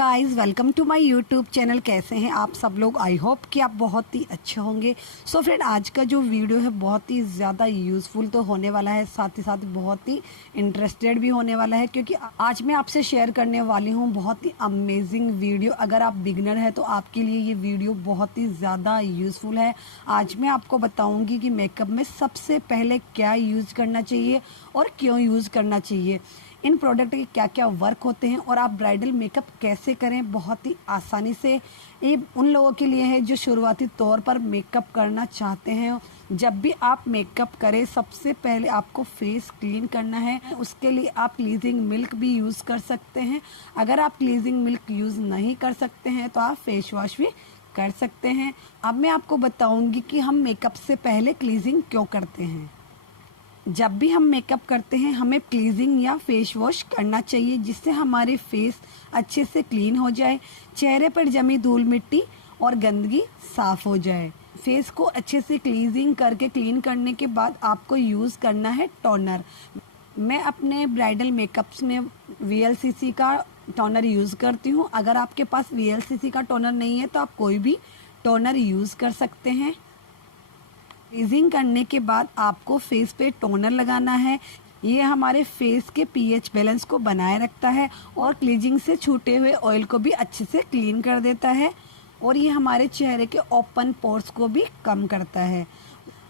Guys, welcome to my YouTube channel. कैसे हैं आप सब लोग? आई होप कि आप बहुत ही अच्छे होंगे। सो फ्रेंड, आज का जो वीडियो है बहुत ही ज़्यादा यूज़फुल तो होने वाला है, साथ ही साथ बहुत ही इंटरेस्टेड भी होने वाला है, क्योंकि आज मैं आपसे शेयर करने वाली हूँ बहुत ही अमेजिंग वीडियो। अगर आप बिगनर हैं तो आपके लिए ये वीडियो बहुत ही ज़्यादा यूज़फुल है। आज मैं आपको बताऊँगी कि मेकअप में सबसे पहले क्या यूज़ करना चाहिए और क्यों यूज़ करना चाहिए, इन प्रोडक्ट के क्या क्या वर्क होते हैं और आप ब्राइडल मेकअप कैसे करें बहुत ही आसानी से। ये उन लोगों के लिए है जो शुरुआती तौर पर मेकअप करना चाहते हैं। जब भी आप मेकअप करें सबसे पहले आपको फेस क्लीन करना है। उसके लिए आप क्लीजिंग मिल्क भी यूज़ कर सकते हैं। अगर आप क्लीजिंग मिल्क यूज़ नहीं कर सकते हैं तो आप फेस वॉश भी कर सकते हैं। अब मैं आपको बताऊंगी कि हम मेकअप से पहले क्लीजिंग क्यों करते हैं। जब भी हम मेकअप करते हैं हमें क्लीजिंग या फेस वॉश करना चाहिए, जिससे हमारे फेस अच्छे से क्लीन हो जाए, चेहरे पर जमी धूल मिट्टी और गंदगी साफ हो जाए। फेस को अच्छे से क्लीजिंग करके क्लीन करने के बाद आपको यूज़ करना है टोनर। मैं अपने ब्राइडल मेकअप्स में VLCC का टोनर यूज़ करती हूँ। अगर आपके पास VLCC का टोनर नहीं है तो आप कोई भी टोनर यूज़ कर सकते हैं। क्लीजिंग करने के बाद आपको फेस पे टोनर लगाना है। ये हमारे फेस के pH बैलेंस को बनाए रखता है और क्लीजिंग से छूटे हुए ऑयल को भी अच्छे से क्लीन कर देता है, और ये हमारे चेहरे के ओपन पोर्स को भी कम करता है।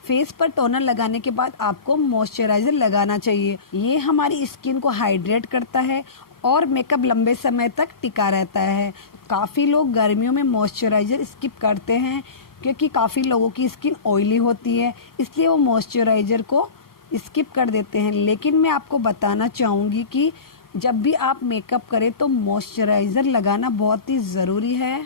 फेस पर टोनर लगाने के बाद आपको मॉइस्चराइज़र लगाना चाहिए। ये हमारी स्किन को हाइड्रेट करता है और मेकअप लंबे समय तक टिका रहता है। काफ़ी लोग गर्मियों में मॉइस्चराइज़र स्किप करते हैं क्योंकि काफ़ी लोगों की स्किन ऑयली होती है, इसलिए वो मॉइस्चराइज़र को स्किप कर देते हैं। लेकिन मैं आपको बताना चाहूँगी कि जब भी आप मेकअप करें तो मॉइस्चराइज़र लगाना बहुत ही ज़रूरी है।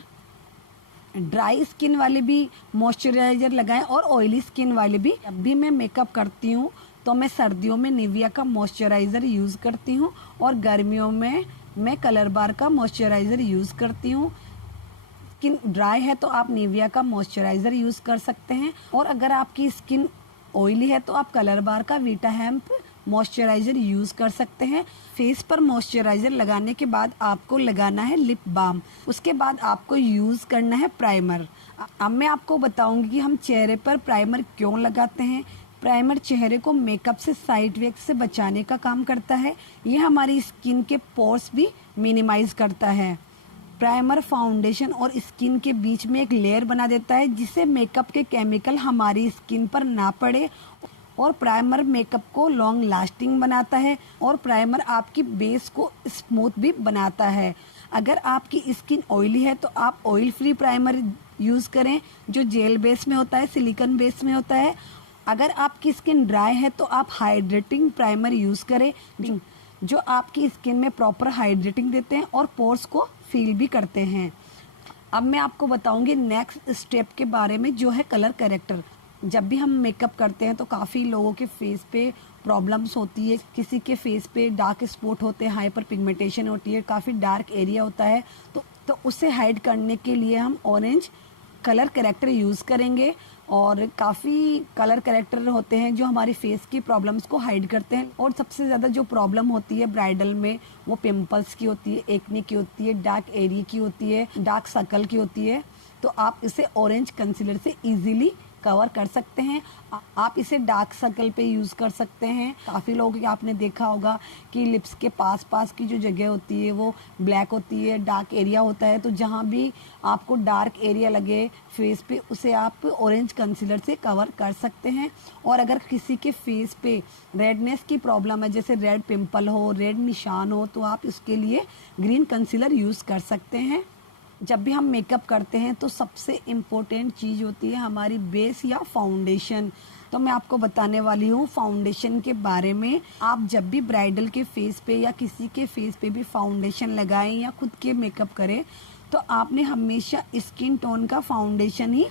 ड्राई स्किन वाले भी मॉइस्चराइज़र लगाएं और ऑयली स्किन वाले भी। जब भी मैं मेकअप करती हूँ तो मैं सर्दियों में निविया का मॉइस्चराइज़र यूज़ करती हूँ और गर्मियों में मैं कलर बार का मॉइस्चराइज़र यूज़ करती हूँ। स्किन ड्राई है तो आप निविया का मॉइस्चराइज़र यूज़ कर सकते हैं, और अगर आपकी स्किन ऑयली है तो आप कलर बार का वीटा हेम्प मॉइस्चराइज़र यूज़ कर सकते हैं। फेस पर मॉइस्चराइज़र लगाने के बाद आपको लगाना है लिप बाम। उसके बाद आपको यूज़ करना है प्राइमर। अब मैं आपको बताऊंगी कि हम चेहरे पर प्राइमर क्यों लगाते हैं। प्राइमर चेहरे को मेकअप से साइड इफेक्ट से बचाने का काम करता है। ये हमारी स्किन के पोर्स भी मिनिमाइज करता है। प्राइमर फाउंडेशन और स्किन के बीच में एक लेयर बना देता है, जिससे मेकअप के केमिकल हमारी स्किन पर ना पड़े, और प्राइमर मेकअप को लॉन्ग लास्टिंग बनाता है, और प्राइमर आपकी बेस को स्मूथ भी बनाता है। अगर आपकी स्किन ऑयली है तो आप ऑयल फ्री प्राइमर यूज़ करें जो जेल बेस में होता है, सिलिकॉन बेस में होता है। अगर आपकी स्किन ड्राई है तो आप हाइड्रेटिंग प्राइमर यूज़ करें जो आपकी स्किन में प्रॉपर हाइड्रेटिंग देते हैं और पोर्स को फील भी करते हैं। अब मैं आपको बताऊंगी नेक्स्ट स्टेप के बारे में, जो है कलर करेक्टर। जब भी हम मेकअप करते हैं तो काफ़ी लोगों के फेस पे प्रॉब्लम्स होती है। किसी के फेस पे डार्क स्पॉट होते हैं, हाइपर पिगमेंटेशन होती है, काफ़ी डार्क एरिया होता है, तो उसे हाइड करने के लिए हम ऑरेंज कलर करेक्टर यूज़ करेंगे। और काफ़ी कलर करेक्टर होते हैं जो हमारी फेस की प्रॉब्लम्स को हाइड करते हैं। और सबसे ज़्यादा जो प्रॉब्लम होती है ब्राइडल में वो पिंपल्स की होती है, एक्ने की होती है, डार्क एरिया की होती है, डार्क सर्कल की होती है। तो आप इसे ऑरेंज कंसीलर से इजीली कवर कर सकते हैं। आप इसे डार्क सर्कल पे यूज़ कर सकते हैं। काफ़ी लोगों की आपने देखा होगा कि लिप्स के पास की जो जगह होती है वो ब्लैक होती है, डार्क एरिया होता है। तो जहाँ भी आपको डार्क एरिया लगे फेस पे, उसे आप ऑरेंज कंसीलर से कवर कर सकते हैं। और अगर किसी के फेस पे रेडनेस की प्रॉब्लम है, जैसे रेड पिंपल हो, रेड निशान हो, तो आप इसके लिए ग्रीन कंसीलर यूज़ कर सकते हैं। जब भी हम मेकअप करते हैं तो सबसे इम्पोर्टेंट चीज़ होती है हमारी बेस या फाउंडेशन। तो मैं आपको बताने वाली हूँ फाउंडेशन के बारे में। आप जब भी ब्राइडल के फेस पे या किसी के फेस पे भी फाउंडेशन लगाएं या खुद के मेकअप करें तो आपने हमेशा स्किन टोन का फाउंडेशन ही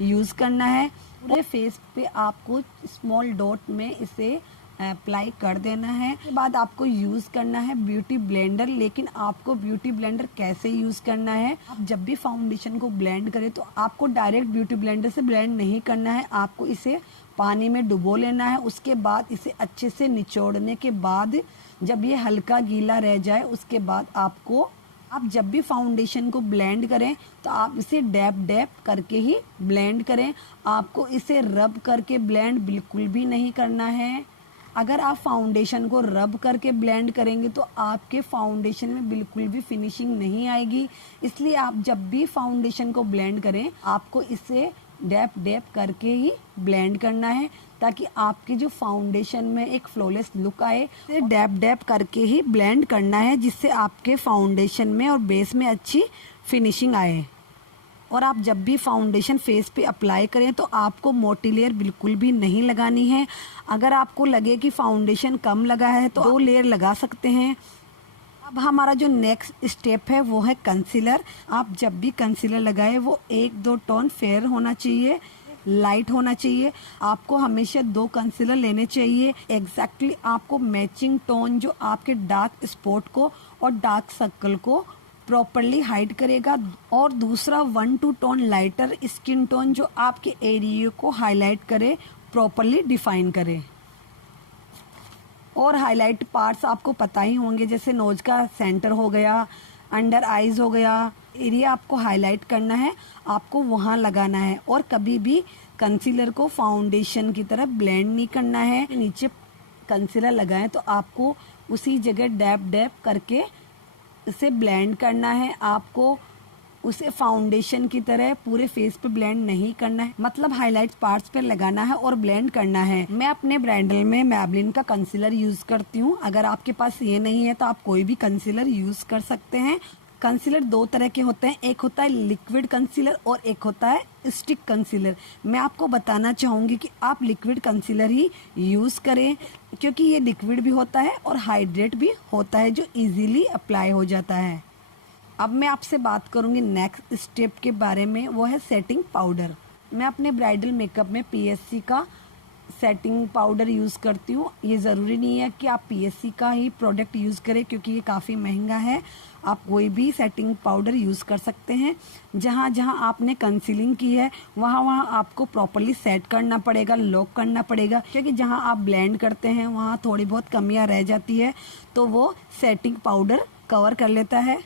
यूज़ करना है। पूरे फेस पे आपको स्मॉल डॉट में इसे अप्लाई कर देना है। उसके बाद आपको यूज़ करना है ब्यूटी ब्लेंडर। लेकिन आपको ब्यूटी ब्लेंडर कैसे यूज़ करना है, आप जब भी फाउंडेशन को ब्लेंड करें तो आपको डायरेक्ट ब्यूटी ब्लेंडर से ब्लेंड नहीं करना है। आपको इसे पानी में डुबो लेना है। उसके बाद इसे अच्छे से निचोड़ने के बाद जब ये हल्का गीला रह जाए उसके बाद आपको आप जब भी फाउंडेशन को ब्लेंड करें तो आप इसे डैब डैब करके ही ब्लेंड करें। आपको इसे रब करके ब्लेंड बिल्कुल भी नहीं करना है। अगर आप फाउंडेशन को रब करके ब्लेंड करेंगे तो आपके फाउंडेशन में बिल्कुल भी फिनिशिंग नहीं आएगी। इसलिए आप जब भी फाउंडेशन को ब्लेंड करें आपको इसे डैप डैप करके ही ब्लेंड करना है, ताकि आपके जो फाउंडेशन में एक फ्लॉलेस लुक आए। इसे डैप डैप करके ही ब्लेंड करना है, जिससे आपके फाउंडेशन में और बेस में अच्छी फिनिशिंग आए। और आप जब भी फाउंडेशन फेस पे अप्लाई करें तो आपको मोटी लेयर बिल्कुल भी नहीं लगानी है। अगर आपको लगे कि फाउंडेशन कम लगा है तो 2 लेयर लगा सकते हैं। अब हमारा जो नेक्स्ट स्टेप है वो है कंसीलर। आप जब भी कंसीलर लगाए वो 1-2 टोन फेयर होना चाहिए, लाइट होना चाहिए। आपको हमेशा 2 कंसीलर लेने चाहिए। एग्जैक्टली आपको मैचिंग टोन जो आपके डार्क स्पॉट को और डार्क सर्कल को प्रॉपरली हाइड करेगा, और दूसरा 1-2 टोन लाइटर स्किन टोन जो आपके एरिया को हाईलाइट करे, प्रॉपरली डिफाइन करे। और हाईलाइट पार्ट्स आपको पता ही होंगे, जैसे नोज का सेंटर हो गया, अंडर आईज हो गया, एरिया आपको हाईलाइट करना है, आपको वहाँ लगाना है। और कभी भी कंसीलर को फाउंडेशन की तरह ब्लेंड नहीं करना है। नीचे कंसीलर लगाएं तो आपको उसी जगह डैप डैप करके इसे ब्लेंड करना है। आपको उसे फाउंडेशन की तरह पूरे फेस पे ब्लेंड नहीं करना है, मतलब हाईलाइट पार्ट्स पे लगाना है और ब्लेंड करना है। मैं अपने ब्रांडल में मैबलिन का कंसीलर यूज करती हूँ। अगर आपके पास ये नहीं है तो आप कोई भी कंसीलर यूज कर सकते हैं। कंसीलर 2 तरह के होते हैं, एक होता है लिक्विड कंसीलर और एक होता है स्टिक कंसीलर। मैं आपको बताना चाहूँगी कि आप लिक्विड कंसीलर ही यूज़ करें, क्योंकि ये लिक्विड भी होता है और हाइड्रेट भी होता है, जो इजीली अप्लाई हो जाता है। अब मैं आपसे बात करूँगी नेक्स्ट स्टेप के बारे में, वो है सेटिंग पाउडर। मैं अपने ब्राइडल मेकअप में पीएससी का सेटिंग पाउडर यूज़ करती हूँ। ये ज़रूरी नहीं है कि आप पीएससी का ही प्रोडक्ट यूज़ करें, क्योंकि ये काफ़ी महंगा है। आप कोई भी सेटिंग पाउडर यूज़ कर सकते हैं। जहाँ जहाँ आपने कंसीलिंग की है वहाँ वहाँ आपको प्रॉपरली सेट करना पड़ेगा, लॉक करना पड़ेगा, क्योंकि जहाँ आप ब्लेंड करते हैं वहाँ थोड़ी बहुत कमियाँ रह जाती है, तो वो सेटिंग पाउडर कवर कर लेता है।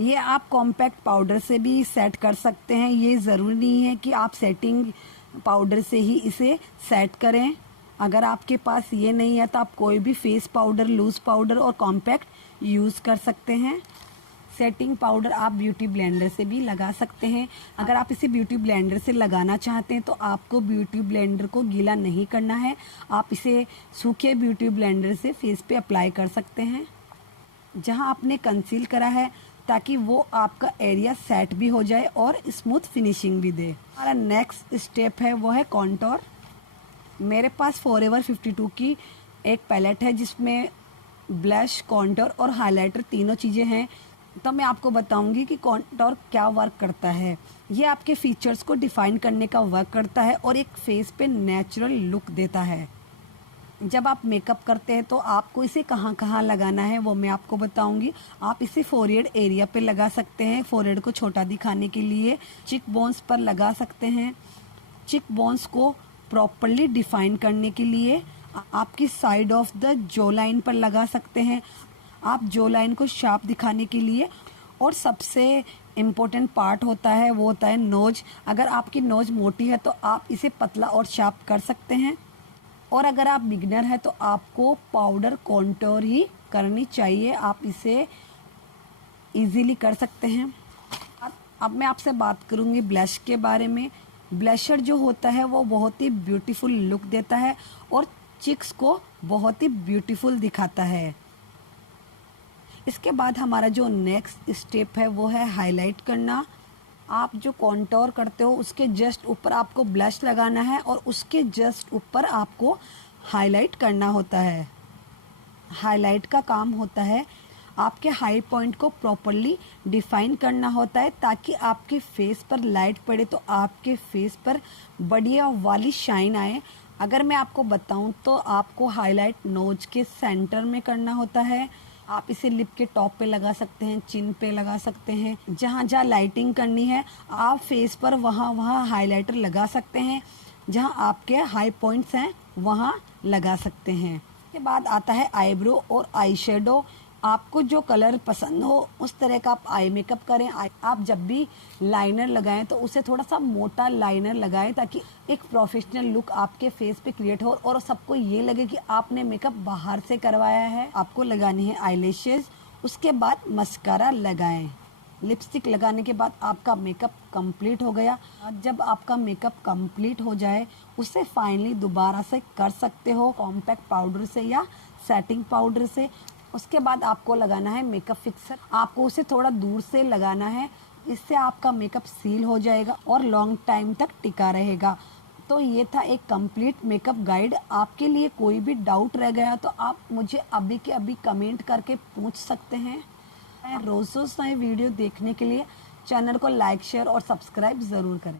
ये आप कॉम्पैक्ट पाउडर से भी सेट कर सकते हैं। ये ज़रूरी नहीं है कि आप सेटिंग पाउडर से ही इसे सेट करें। अगर आपके पास ये नहीं है तो आप कोई भी फेस पाउडर, लूज पाउडर और कॉम्पैक्ट यूज़ कर सकते हैं। सेटिंग पाउडर आप ब्यूटी ब्लेंडर से भी लगा सकते हैं। अगर आप इसे ब्यूटी ब्लेंडर से लगाना चाहते हैं तो आपको ब्यूटी ब्लेंडर को गीला नहीं करना है, आप इसे सूखे ब्यूटी ब्लेंडर से फेस पे अप्लाई कर सकते हैं जहां आपने कंसील करा है, ताकि वो आपका एरिया सेट भी हो जाए और स्मूथ फिनिशिंग भी दे। हमारा नेक्स्ट स्टेप है वो है कॉन्टोर। मेरे पास फॉरएवर 52 की एक पैलेट है जिसमें ब्लश, कॉन्टोर और हाइलाइटर तीनों चीज़ें हैं। तो मैं आपको बताऊंगी कि कॉन्टोर क्या वर्क करता है। ये आपके फीचर्स को डिफाइन करने का वर्क करता है और एक फेस पे नेचुरल लुक देता है। जब आप मेकअप करते हैं तो आपको इसे कहाँ कहाँ लगाना है वो मैं आपको बताऊंगी। आप इसे फोरहेड एरिया पे लगा सकते हैं, फोरहेड को छोटा दिखाने के लिए। चिक बोन्स पर लगा सकते हैं, चिक बोन्स को प्रॉपरली डिफाइन करने के लिए। आपकी साइड ऑफ द जो लाइन पर लगा सकते हैं, आप जो लाइन को शार्प दिखाने के लिए। और सबसे इम्पोर्टेंट पार्ट होता है वो होता है नोज। अगर आपकी नोज मोटी है तो आप इसे पतला और शार्प कर सकते हैं। और अगर आप बिगिनर है तो आपको पाउडर कॉन्टोर ही करनी चाहिए, आप इसे इजीली कर सकते हैं। अब मैं आपसे बात करूंगी ब्लश के बारे में। ब्लशर जो होता है वो बहुत ही ब्यूटीफुल लुक देता है और चिक्स को बहुत ही ब्यूटीफुल दिखाता है। इसके बाद हमारा जो नेक्स्ट स्टेप है वो है हाईलाइट करना। आप जो कॉन्टोर करते हो उसके जस्ट ऊपर आपको ब्लश लगाना है और उसके जस्ट ऊपर आपको हाईलाइट करना होता है। हाईलाइट का काम होता है आपके हाई पॉइंट को प्रॉपरली डिफाइन करना होता है, ताकि आपके फेस पर लाइट पड़े तो आपके फेस पर बढ़िया वाली शाइन आए। अगर मैं आपको बताऊं तो आपको हाईलाइट नोज के सेंटर में करना होता है। आप इसे लिप के टॉप पे लगा सकते हैं, चिन पे लगा सकते हैं। जहाँ जहाँ लाइटिंग करनी है आप फेस पर वहाँ वहाँ हाइलाइटर लगा सकते हैं। जहाँ आपके हाई पॉइंट्स हैं वहाँ लगा सकते हैं। इसके बाद आता है आईब्रो और आई शेडो। आपको जो कलर पसंद हो उस तरह का आप आई मेकअप करें। आप जब भी लाइनर लगाएं तो उसे थोड़ा सा मोटा लाइनर लगाएं ताकि एक प्रोफेशनल लुक आपके फेस पे क्रिएट हो और सबको ये लगे कि आपने मेकअप बाहर से करवाया है। आपको लगानी है आईलैशेस, उसके बाद मस्कारा लगाएं। लिपस्टिक लगाने के बाद आपका मेकअप कंप्लीट हो गया। जब आपका मेकअप कंप्लीट हो जाए उसे फाइनली दोबारा से कर सकते हो कॉम्पैक्ट पाउडर से या सेटिंग पाउडर से। उसके बाद आपको लगाना है मेकअप फिक्सर। आपको उसे थोड़ा दूर से लगाना है, इससे आपका मेकअप सील हो जाएगा और लॉन्ग टाइम तक टिका रहेगा। तो ये था एक कंप्लीट मेकअप गाइड। आपके लिए कोई भी डाउट रह गया तो आप मुझे अभी के अभी कमेंट करके पूछ सकते हैं। रोज रोज नए वीडियो देखने के लिए चैनल को लाइक, शेयर और सब्सक्राइब ज़रूर करें।